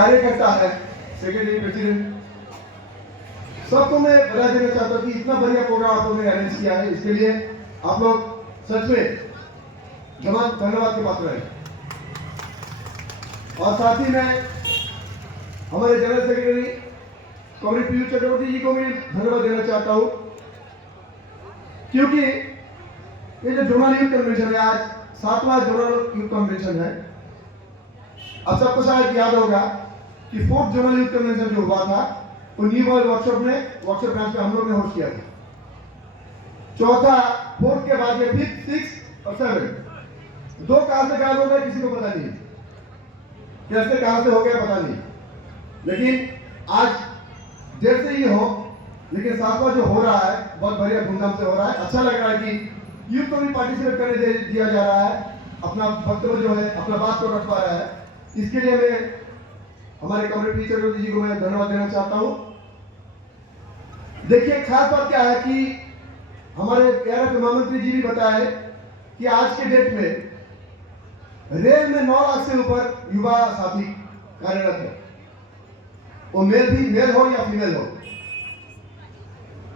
कार्यकर्ता है, secretary, president, सबको मैं बधाई देना चाहता हूँ कि इतना बढ़िया प्रोग्राम आप लोगों ने अरेंज किया है। इसके लिए आप लोग सच में धन्यवाद के पात्र हैं। और साथ ही मैं हमारे जनरल सेक्रेटरी कॉमरेड पीयूष चक्रवर्ती जी को भी धन्यवाद देना चाहता हूँ, क्योंकि ये जो जोनल यूथ कन्वेंशन है, आज 7वां जोनल यूथ कन्वेंशन है। अब सबको शायद याद होगा कि 4th जोनल यूथ कन्वेंशन जो हुआ था वो न्यू वर्ल्ड वर्कशॉप ब्रांच में हम लोग ने होस्ट किया था। चौथा 4th के बाद ये 5th 6th और 7th 2 कहां से गायब हो गए किसी को पता नहीं, कैसे कहां से हो गया पता नहीं, लेकिन आज देर से ही हो, लेकिन 7वां जो हो रहा है बहुत बढ़िया धूमधाम से हो रहा है। अच्छा लग रहा है कि यूथ को भी पार्टिसिपेट करने दिया जा रहा है, अपना वक्तव्य जो है, अपना बात को रख पा रहा है। इसके लिए मैं हमारे कॉमरेड पीयूष चक्रवर्ती जी को मैं धन्यवाद देना चाहता हूं। देखिए, खास बात क्या है कि हमारे एयर महामंत्री जी भी बताए कि आज के डेट में रेल में 9 लाख से ऊपर युवा साथी कार्यरत है, वो मेल हो या फीमेल हो।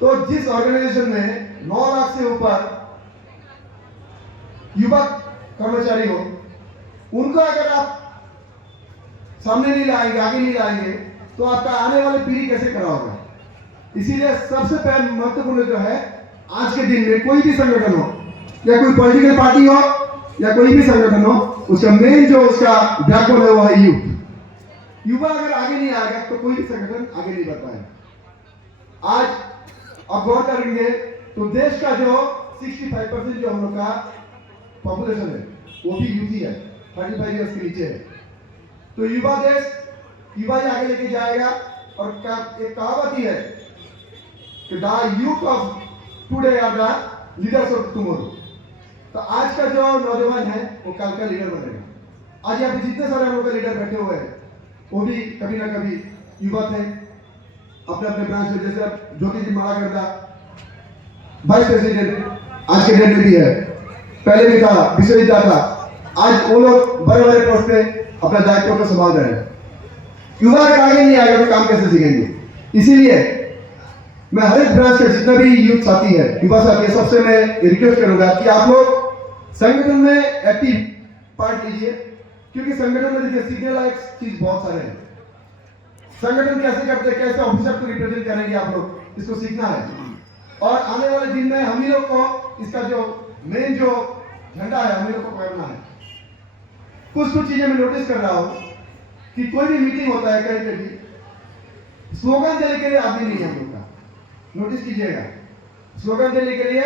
तो जिस ऑर्गेनाइजेशन में 9 लाख से ऊपर युवा कर्मचारी हो, उनको अगर आप सामने नहीं लाएंगे, आगे नहीं लाएंगे, तो आपका आने वाली पीढ़ी कैसे खड़ा होगा। इसीलिए सबसे पहले महत्वपूर्ण जो है, आज के दिन में कोई भी संगठन हो या कोई पॉलिटिकल पार्टी हो या कोई भी संगठन हो, उसका मेन जो उसका बैकबोन है वो है यूथ। युवा अगर आगे नहीं आएगा तो कोई भी संगठन आगे नहीं बढ़ पाएगा। आज आप गौर करेंगे तो देश का जो 65% जो हम लोग का पॉपुलेशन है वो भी यूथ ही है, 35 ईयर्स के नीचे है। तो युवा देश युवा ही आगे लेके जाएगा। और एक कहावत ही है कि the youth of today are the leaders of tomorrow. तो आज का जो नौजवान है वो कल का लीडर बनेगा। आज यहाँ पे जितने सारे हम लोग लीडर बैठे हुए हैं वो भी कभी ना कभी युवा थे, अपने अपने ब्रांच में। जैसे ज्योति जी मालाकरदा वाइस प्रेसिडेंट आज के डेट में भी है, पहले भी था, विश्वविद्या था। आज वो लोग बड़े बड़े पोस्ट पे अपना दायित्व को संभाल रहे हैं। युवा अगर आगे नहीं आएगा तो काम कैसे सीखेंगे। इसीलिए मैं हर एक ब्रांच का जितना भी यूथ साथी है, युवा साथी है, सबसे मैं रिक्वेस्ट करूंगा कि आप लोग संगठन में एक्टिव पार्ट लीजिए, क्योंकि संगठन में देखिए सीखने लायक चीज बहुत सारे हैं। संगठन कैसे करते हैं, कैसे ऑफिसर को रिप्रेजेंट करेंगे, आप लोग इसको सीखना है। और आने वाले दिन में हम ही लोग को इसका जो मेन जो झंडा है हम ही लोग को पकड़ना है। कुछ चीजें मैं नोटिस कर रहा हूं कि कोई भी मीटिंग होता है कहीं पे भी स्लोगन देने के लिए आदमी नहीं है हम लोग का। नोटिस कीजिएगा, स्लोगन देने के लिए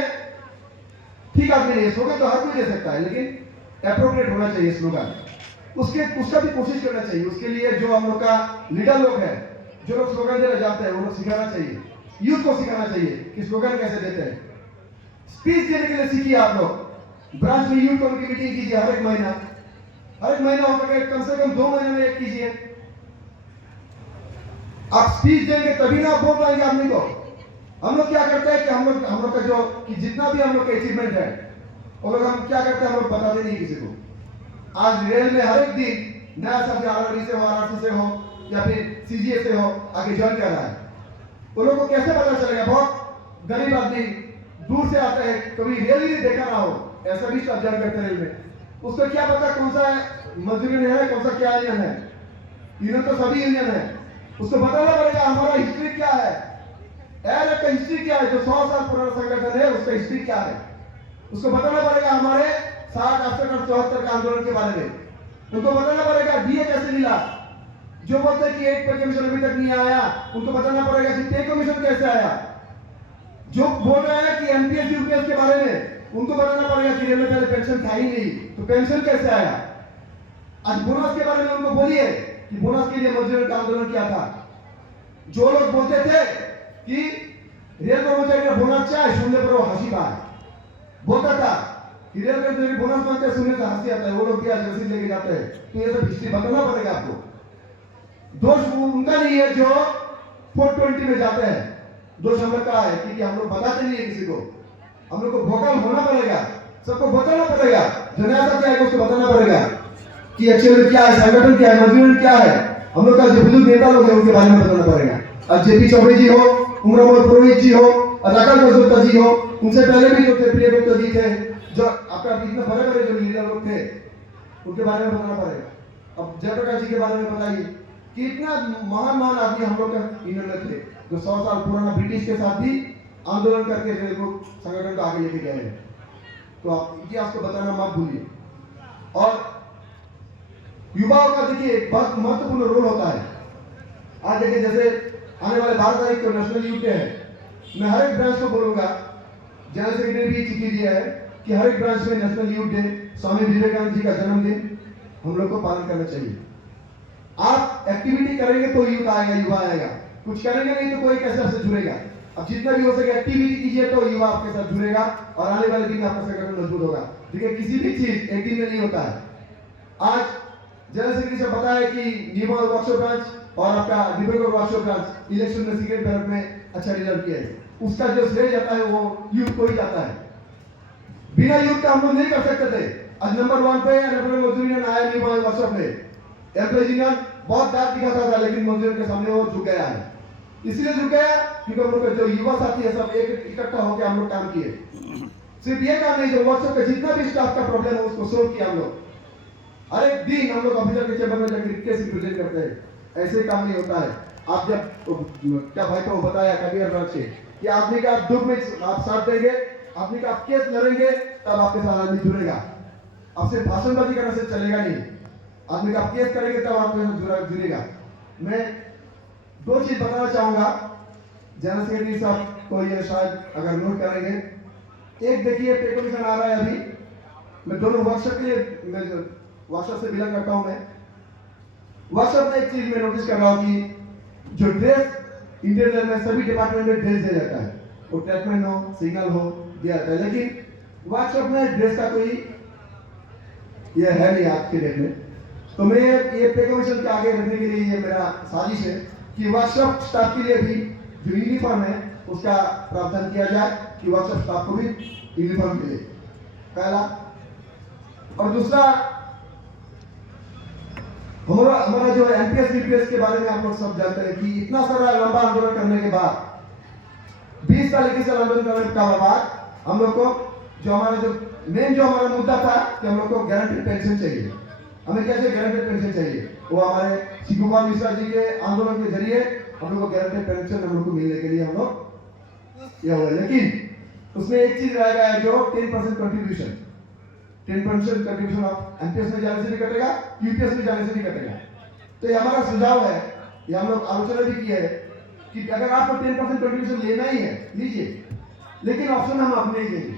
ठीक आदमी नहीं है। स्लोगन तो हर कोई दे सकता है, लेकिन एप्रोप्रिएट होना चाहिए स्लोगन। उसका भी कोशिश करना चाहिए। उसके लिए जो हम लोग का लीडर लोग हैं, जो लोग स्लोगन देना चाहते हैं, वो लोग सिखाना चाहिए, यूथ को सिखाना चाहिए कि स्लोगन कैसे देते हैं। स्पीच देने के लिए सीखिए आप लोग। ब्रांच में यूथ कमेटी मीटिंग कीजिए हर एक महीना हो सके कम से कम 2 महीने में एक कीजिए। आप स्पीच देंगे तभी ना आप बोल पाएंगे आदमी को। हम लोग क्या करते हैं कि हम लोग का जो कि जितना भी हम लोग का अचीवमेंट है वो लोग हम क्या करते हैं, हम लोग बताते नहीं किसी को। आज रेल में हर एक दिन नया साथी आरआरबी से हो, आरआरसी से हो या फिर सीजीए से हो आगे ज्वाइन कर रहा है। वो लोग को कैसे पता चलेगा। बहुत गरीब आदमी दूर से आता है, कभी रेल ही देखा ना हो, ऐसा भी सब ज्वाइन करते रेल में। उसको क्या पता कौन सा मजदूरी है, कौन सा क्या यूनियन है। यूनियन तो सभी यूनियन है। उसको बताना पड़ेगा हमारा हिस्ट्री क्या है, एयर का हिस्ट्री क्या है। जो 100 साल पुराना संगठन है उसका हिस्ट्री क्या है, उसको बताना पड़ेगा। हमारे 60, 68 और 74 का आंदोलन के बारे में उनको बताना पड़ेगा। डीए कैसे मिला, जो बोलते हैं कि 8 पे कमीशन अभी तक नहीं आया, उनको बताना पड़ेगा कि पे कमीशन कैसे आया। जो बोल रहे हैं कि एनपीएस यूपीएस के बारे में, उनको बताना पड़ेगा कि रेलवे पहले पेंशन था ही नहीं, तो पेंशन कैसे आया। आज बोनस के बारे में उनको बोलिए कि बोनस के लिए मजदूरों का आंदोलन किया था। जो लोग बोलते थे कि रेल कर्मचारी का बोनस चाहिए, सुनने पर वो हंसी पाए बोलता था कि रेल कर्मचारी बोनस मांगते हैं, सुनने से हंसी आता है। वो लोग भी आज रसीद लेके जाते हैं। तो ये सब हिस्ट्री बताना पड़ेगा आपको। दोष उनका नहीं है जो 420 में जाते हैं, दोष हम लोग का है क्योंकि हम लोग बताते नहीं है किसी को। हम लोग को वोकल होना पड़ेगा, सबको बताना पड़ेगा। जो नया क्या है उसको बताना पड़ेगा कि एक्चुअली क्या है, संगठन क्या है, मजदूर क्या है। हम लोग का जो बुजुर्ग नेता लोग हैं उनके बारे में बताना पड़ेगा। अब जेपी चौबे जी हो, उमरामोल पुरोहित जी हो, राकेश गुप्ता जी हो, उनसे पहले भी जो थे प्रिय गुप्ता जी थे, जो आपका इतना बड़े बड़े जो लीडर लोग थे उनके बारे में बताना पड़ेगा। अब जयप्रकाश जी के बारे में बताइए कि इतना महान महान आदमी हम लोग का इन्होंने थे जो 100 साल पुराना ब्रिटिश के साथ भी आंदोलन करके संगठन को आगे लेके गए हैं। तो आप इतिहास को बताना मत भूलिए। और युवाओं का देखिए एक बहुत महत्वपूर्ण रोल होता है। आज देखिए जैसे आने वाले 12 तारीख को नेशनल यूथ डे है, मैं हर एक ब्रांच को बोलूंगा, जनरल सेक्रेटरी भी चिट्ठी दिया है कि हर एक ब्रांच में national youth day, Swami Vivekananda ji का जन्मदिन हम लोग को पालन करना चाहिए। आप एक्टिविटी करेंगे तो यूथ आएगा, युवा आएगा। कुछ करेंगे नहीं तो कोई कैसे आपसे जुड़ेगा। अब जितना भी हो सके एक्टिविटी कीजिए तो युवा आपके साथ जुड़ेगा और आने वाले दिन में आपका संगठन मजबूत होगा। देखिए किसी भी चीज एक दिन में नहीं होता है। आज जनरल सेक्रेटरी से पता है कि नीमा वर्कशॉप ब्रांच और आपका डिब्रूगढ़ वर्कशॉप ब्रांच इलेक्शन में सीक्रेट बैलेट में अच्छा रिजल्ट किया है, उसका जो श्रेय जाता है वो यूथ को ही जाता है। बिना यूथ का हम लोग नहीं कर सकते थे। आज नंबर 1 पे मंजूरी आया नीमा वर्कशॉप में, एमपी जी ने बहुत दाद दिखाता था लेकिन मंजूरी के सामने वो झुक गया है। इसलिए झुक गया क्योंकि हम लोग का जो युवा साथी है सब एक इकट्ठा होकर हम लोग काम किए। सिर्फ ये काम नहीं, जो वर्कशॉप का जितना भी स्टाफ का प्रॉब्लम है उसको सोल्व किया हम लोग। हर एक दिन हम लोग ऑफिसर के चेंबर में जाकर केस रिप्रेजेंट करते हैं। ऐसे काम नहीं होता है। आप जब क्या भाई को बताया कबीर राज से कि आदमी का दुख में आप साथ देंगे, आदमी का आप केस लड़ेंगे तब आपके साथ आदमी जुड़ेगा। आपसे भाषणबाजी करने से चलेगा नहीं। आदमी का आप केस करेंगे तब आपके साथ जुड़ेगा। मैं 2 चीज बताना चाहूंगा जनरल सेक्रेटरी साहब को, ये शायद अगर नोट करेंगे। एक देखिए पे कमीशन आ रहा है अभी, मैं दोनों वर्कशॉप के लिए वर्कशॉप से बिलोंग करता हूं। मैं वर्कशॉप में एक चीज मैं नोटिस कर रहा हूं कि जो ड्रेस इंडियन रेलवे में सभी डिपार्टमेंट में ड्रेस दिया जाता है, वो ट्रीटमेंट हो, सिग्नल हो, दिया जाता है, लेकिन वर्कशॉप में ड्रेस का कोई ये है नहीं आज के डेट में। तो मैं ये पे कमीशन के आगे रखने के लिए ये मेरा साजिश है कि वर्कशॉप स्टाफ के लिए भी जो यूनिफॉर्म है उसका प्रावधान किया जाए कि वर्कशॉप स्टाफ को भी यूनिफॉर्म मिले, पहला। और दूसरा, हमारा जो एमपीएस बीपीएस के बारे में आप लोग सब जानते हैं कि इतना सारा लंबा आंदोलन करने के बाद 20 साल 21 साल आंदोलन करने के बाद हम लोग को जो हमारा मुद्दा था कि हम लोग को गारंटेड पेंशन चाहिए। हमें क्या चाहिए? गारंटेड पेंशन चाहिए। वो हमारे शिवकुमार मिश्रा जी के आंदोलन के जरिए हम लोग को गारंटेड पेंशन हम लोग को मिलने के लिए हम लोग यह हुआ। लेकिन उसमें एक चीज रह गया है जो 10% कंट्रीब्यूशन, 10% कंट्रीब्यूशन आप एमपीएस में जाने से भी कटेगा, यूपीएस में जाने से भी कटेगा। तो ये हमारा सुझाव है, ये हम लोग आलोचना भी की है कि अगर आपको 10% कंट्रीब्यूशन लेना ही है लीजिए, लेकिन ऑप्शन हम अपने ही देंगे।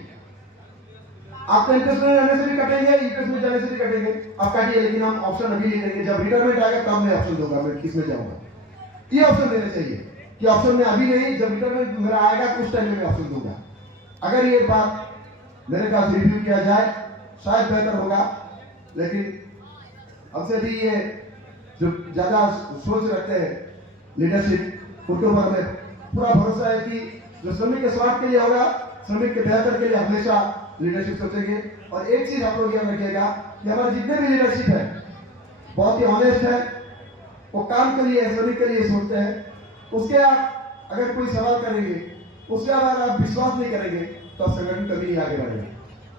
आप एमपीएस में जाने से भी कटेंगे, यूपीएस में जाने से भी कटेंगे, आप काटिए, लेकिन हम ऑप्शन अभी नहीं देंगे। जब रिटायरमेंट आएगा तब मैं ऑप्शन दूंगा मैं किस में जाऊंगा। ये ऑप्शन देना चाहिए कि ऑप्शन में अभी नहीं, जब रिटायरमेंट मेरा आएगा उस टाइम में मैं ऑप्शन दूंगा। अगर ये बात मेरे पास रिव्यू किया जाए शायद बेहतर होगा, लेकिन हमसे भी ये जो ज्यादा सोच रखते हैं लीडरशिप उनके ऊपर में पूरा भरोसा है कि जो श्रमिक के स्वार्थ के लिए होगा, श्रमिक के बेहतर के लिए हमेशा लीडरशिप सोचेंगे। और एक चीज आप लोग याद रखिएगा कि हमारा जितने भी लीडरशिप है बहुत ही ऑनेस्ट है, वो काम के लिए श्रमिक के लिए सोचते हैं। उसके आप अगर कोई सवाल करेंगे, उसके बाद आप विश्वास नहीं करेंगे तो आप संगठन कभी नहीं आगे बढ़ेगा।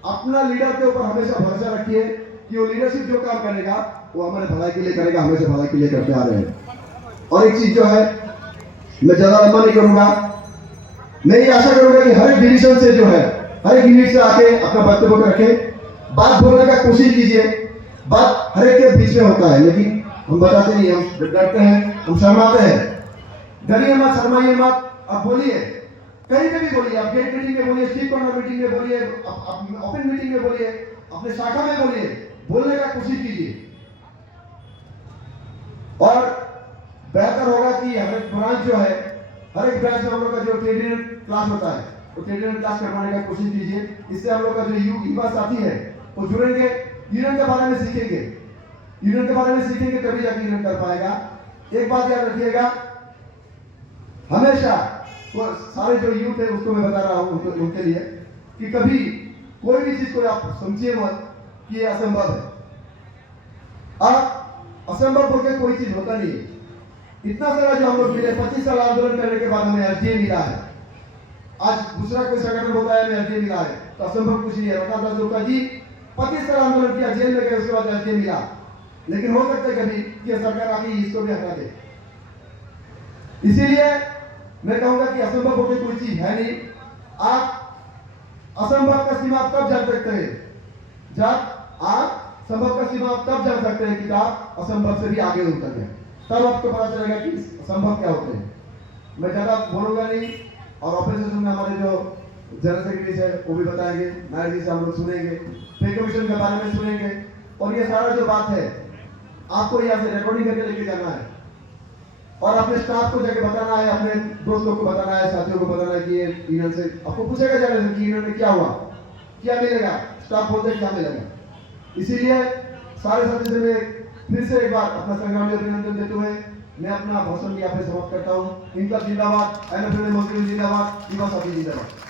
अपना लीडर के ऊपर हमेशा भरोसा रखिए कि वो लीडरशिप जो काम करेगा वो हमारे भलाई के लिए करेगा, हमेशा भलाई के लिए करते आ रहे हैं। और एक चीज जो है, मैं ज्यादा लंबा नहीं करूंगा, मैं ये आशा करूंगा कि हर एक डिवीजन से जो है, हर एक यूनिट से आके अपना वक्तव्य को रखें, बात बोलने का कोशिश कीजिए। बात हर एक के बीच में होता है लेकिन हम बताते नहीं, हम डरते हैं, हम शर्माते हैं। डरिए मत, शर्माइए मत, आप बोलिए, कहीं पे भी बोलिए। आप गेट मीटिंग में बोलिए, स्ट्रीट कॉर्नर मीटिंग में बोलिए, ओपन मीटिंग में बोलिए, अपने शाखा में बोलिए, बोलने का कोशिश कीजिए। और बेहतर होगा कि हर एक ब्रांच जो है, हर एक ब्रांच में हम लोग का जो ट्रेडिंग क्लास होता है तो ट्रेडिंग क्लास करवाने का कोशिश कीजिए। इससे हम लोग का जो युवा साथी है वो जुड़ेंगे, यूनियन के बारे में सीखेंगे, यूनियन के बारे में सीखेंगे तभी जाके यूनियन कर पाएगा। एक बात याद रखिएगा, हमेशा वो सारे जो यूथ है उसको मैं बता रहा हूं उनके लिए कि कभी कोई भी चीज को आप समझिए मत कि ये असंभव है। आप असंभव बोल के कोई चीज होता नहीं है। इतना सारा जो हम लोग मिले 25 साल आंदोलन करने के बाद हमें एसडीए मिला है। आज दूसरा कोई संगठन होता है हमें एसडीए मिला है, तो असंभव कुछ नहीं है। रत्ना दास गुप्ता जी 25 साल आंदोलन किया, जेल में गए, उसके बाद एसडीए मिला। लेकिन हो सकता है कभी कि सरकार आके इसको भी हटा दे। इसीलिए मैं कहूंगा कि असंभव होकर कोई चीज है नहीं। आप असंभव का सीमा आप तब जान सकते हैं जब आप संभव का सीमा आप तब जान सकते हैं कि आप असंभव से भी आगे उतर गए, तब आपको पता चलेगा कि असंभव क्या होते हैं। मैं ज्यादा बोलूंगा नहीं, और ऑपरेशन में हमारे जो जनरल सेक्रेटरी है वो भी बताएंगे, नायक जी से हम लोग सुनेंगे, पे कमीशन के बारे में सुनेंगे, और ये सारा जो बात है आपको यहाँ से रिकॉर्डिंग करके लेके जाना है और अपने स्टाफ को जाके बताना है, अपने दोस्त लोग को बताना है, साथियों को बताना है कि ये यूनियन से आपको पूछेगा जाने से कि यूनियन में क्या हुआ, क्या मिलेगा, स्टाफ बोलते क्या मिलेगा। इसीलिए सारे साथी से मैं फिर से एक बार अपना संग्रामी अभिनंदन देते हुए मैं अपना भाषण यहाँ पे समाप्त करता हूँ। इनका जिंदाबाद, एनएफएल मुस्लिम जिंदाबाद, युवा साथी जिंदाबाद।